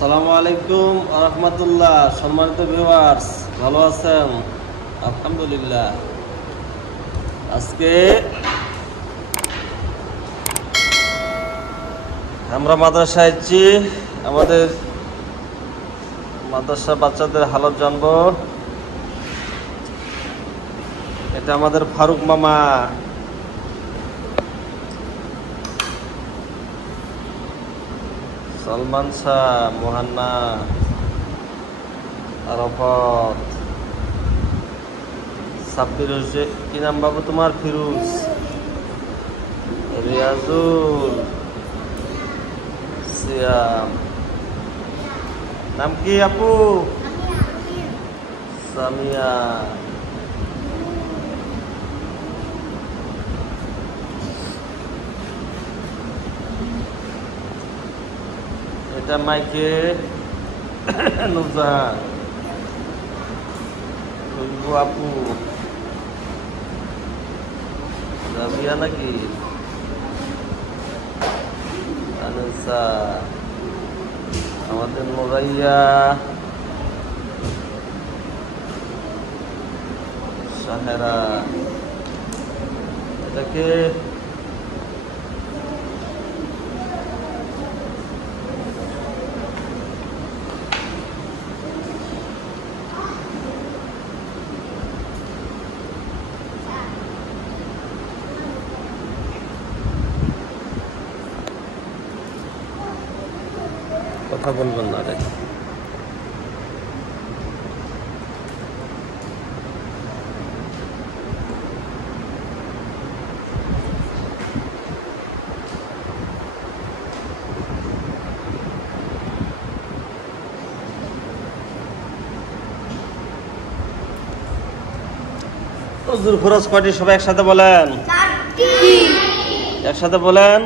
আসসালামু আলাইকুম রাহমাতুল্লাহ। সম্মানিত ভিউয়ার্স, ভালো আছেন? আলহামদুলিল্লাহ। আজকে আমরা মাদ্রাসায় এসেছি। আমাদের মাদ্রাসার বাচ্চাদের হালত জানবো। এটা আমাদের ফারুক মামা, সলমান শাহ, মোহান্না, আরাফাত, সাব্বির হোসেন, কি নাম বাবু তোমার? ফিরোজ, রিয়াজুল, সিয়াম, নাম কি আপু? সামিয়া, এটা মাইকে নুরজাহান, খুশবু আপু, রাবিয়া নাকি, আনিসা, আমাদের মুরাইয়া, সাহেরা, এটাকে কথা বলবেন না রে। হুজুর ফরজ কয়টি? সবাই একসাথে বলেন। একসাথে বলেন।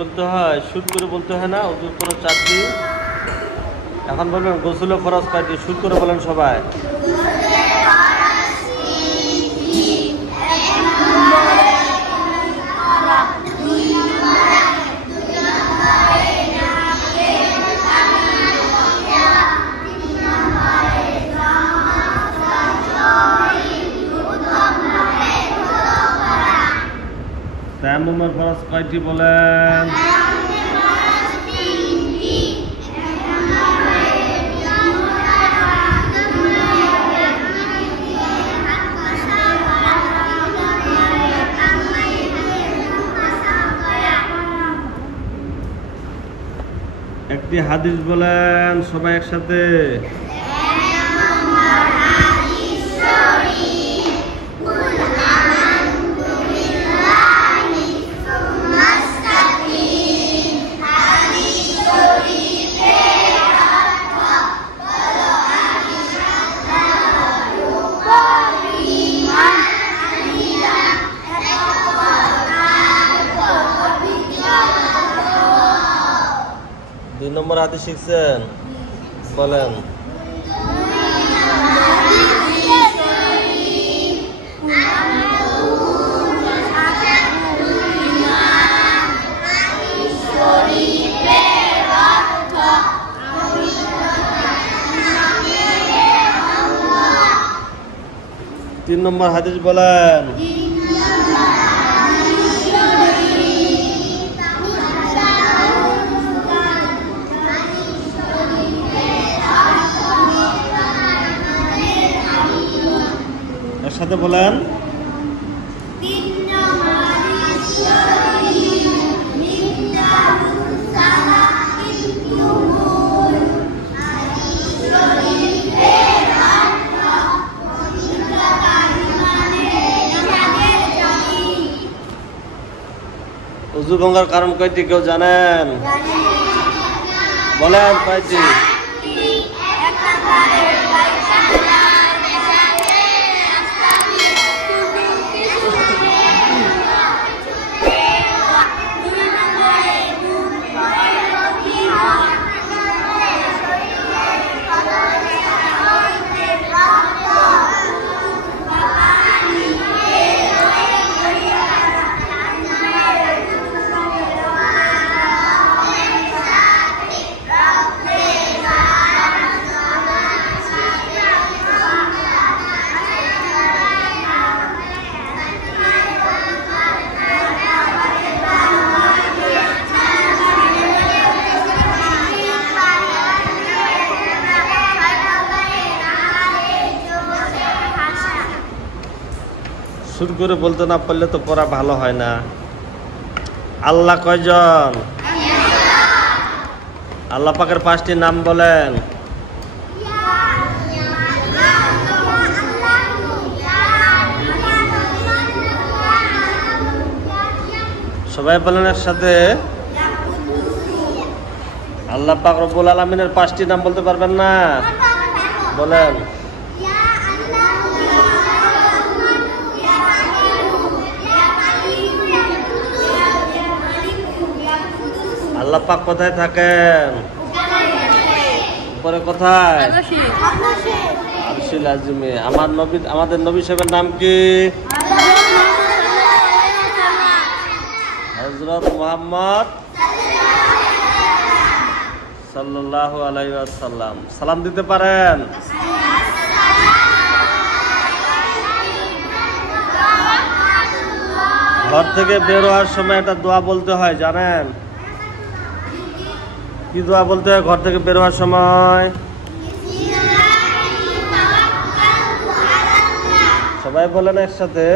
বলতে হয়, শুট করে বলতে হয় না? ওজুর করে 4টি। এখন বলবেন গোসলে ফরজ কয়টি? শুট করে বলেন সবাই। তায়াম্মুমের ফরজ কয়টি বলেন? একটি হাদিস বলেন সবাই একসাথে। দুই নম্বর হাদিস শিখছেন, বলেন। তিন নম্বর হাদিস বলেন। সাথে বলেন। উযু ভাঙার কারণ কয়টি কেউ জানেন? বলেন কয়টি? শুরু করে বলতে না পারলে তো পড়া ভালো হয় না। আল্লাহ কয়জন? আল্লাহ পাকের 5টি নাম বলেন। সবাই বলেন একসাথে। আল্লাহ পাক রব্বুল আলামিনের 5টি নাম বলতে পারবেন না? বলেন। আল্লাহ পাক কোথায় থাকেন? উপরে কোথায়? আরশুল আজিমে। আমাদের নবী সাহেবের নাম কি? হযরত মুহাম্মদ সাল্লাল্লাহু আলাইহি ওয়াসাল্লাম। সালাম দিতে পারেন? ঘর থেকে বের হওয়ার সময় একটা দোয়া বলতে হয়, জানেন? কি দোয়া বলতে হয় ঘর থেকে বের হওয়ার সময়? সবাই বলেন একসাথে।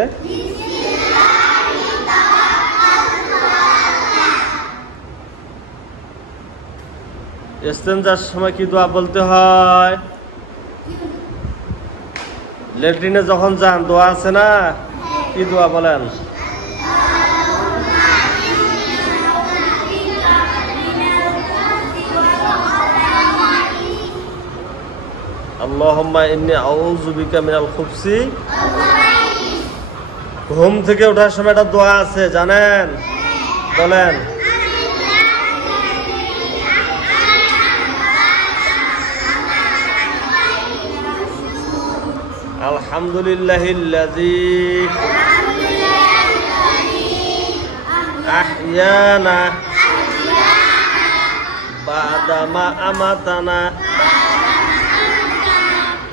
ইস্তেঞ্জার সময় কি দোয়া বলতে হয়? ল্যাট্রিনে যখন যান দোয়া আছে না, কি দোয়া বলেন? আল্লাহুম্মা ইন্নী আউযু বিকা মিনাল খুবসি। ঘুম থেকে ওঠার সময় একটা দোয়া আছে, জানেন? বলেন। আলহামদুলিল্লাহিল্লাযী আহইয়ানা বা'দা মা আমাতানা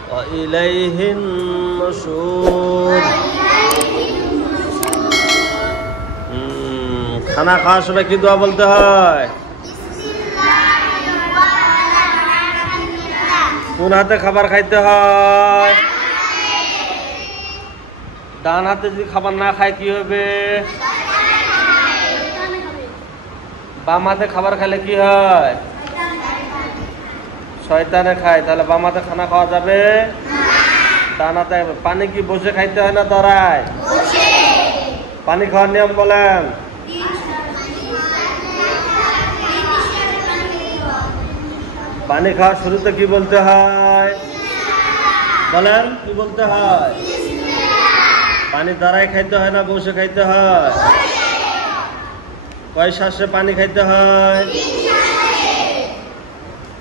ওয়া ইলাইহিন নুশুর। খানা খাওয়ার সময় কি দোয়া বলতে হয়? কোন হাতে খাবার খাইতে হয়? ডান হাতে যদি খাবার না খায় কি হবে? বাম হাতে খাবার খাইলে কি হয়? শয়তানে খায়। তাহলে বাম হাতে খানা খাওয়া যাবে? ডান হাতে। পানি কি বসে খাইতে হয় না দাঁড়ায়? পানি খাওয়ার নিয়ম বলেন। পানি খাওয়ার শুরুতে কি বলতে হয়? বলেন, কি বলতে হয়? পানি দাঁড়ায় খাইতে হয় না বসে খাইতে হয়? কয় শ্বাসে পানি খাইতে হয়?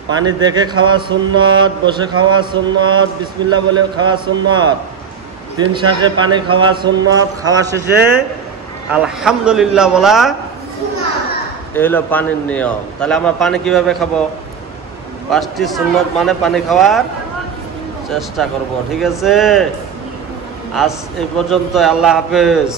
পানি দেখে খাওয়া সুন্নত, বসে খাওয়া সুন্নত, বিসমিল্লাহ বলে খাওয়া সুন্নত। 3 শ্বাসে পানি খাওয়া সুন্নত। খাওয়া শেষে আলহামদুলিল্লাহ বলা এই হলো পানির নিয়ম। তাহলে আমরা পানি কিভাবে খাবো? 5টি সুন্নত মানে পানি খাওয়ার চেষ্টা করব। ঠিক আছে? আজ এই পর্যন্ত। আল্লাহ হাফেজ।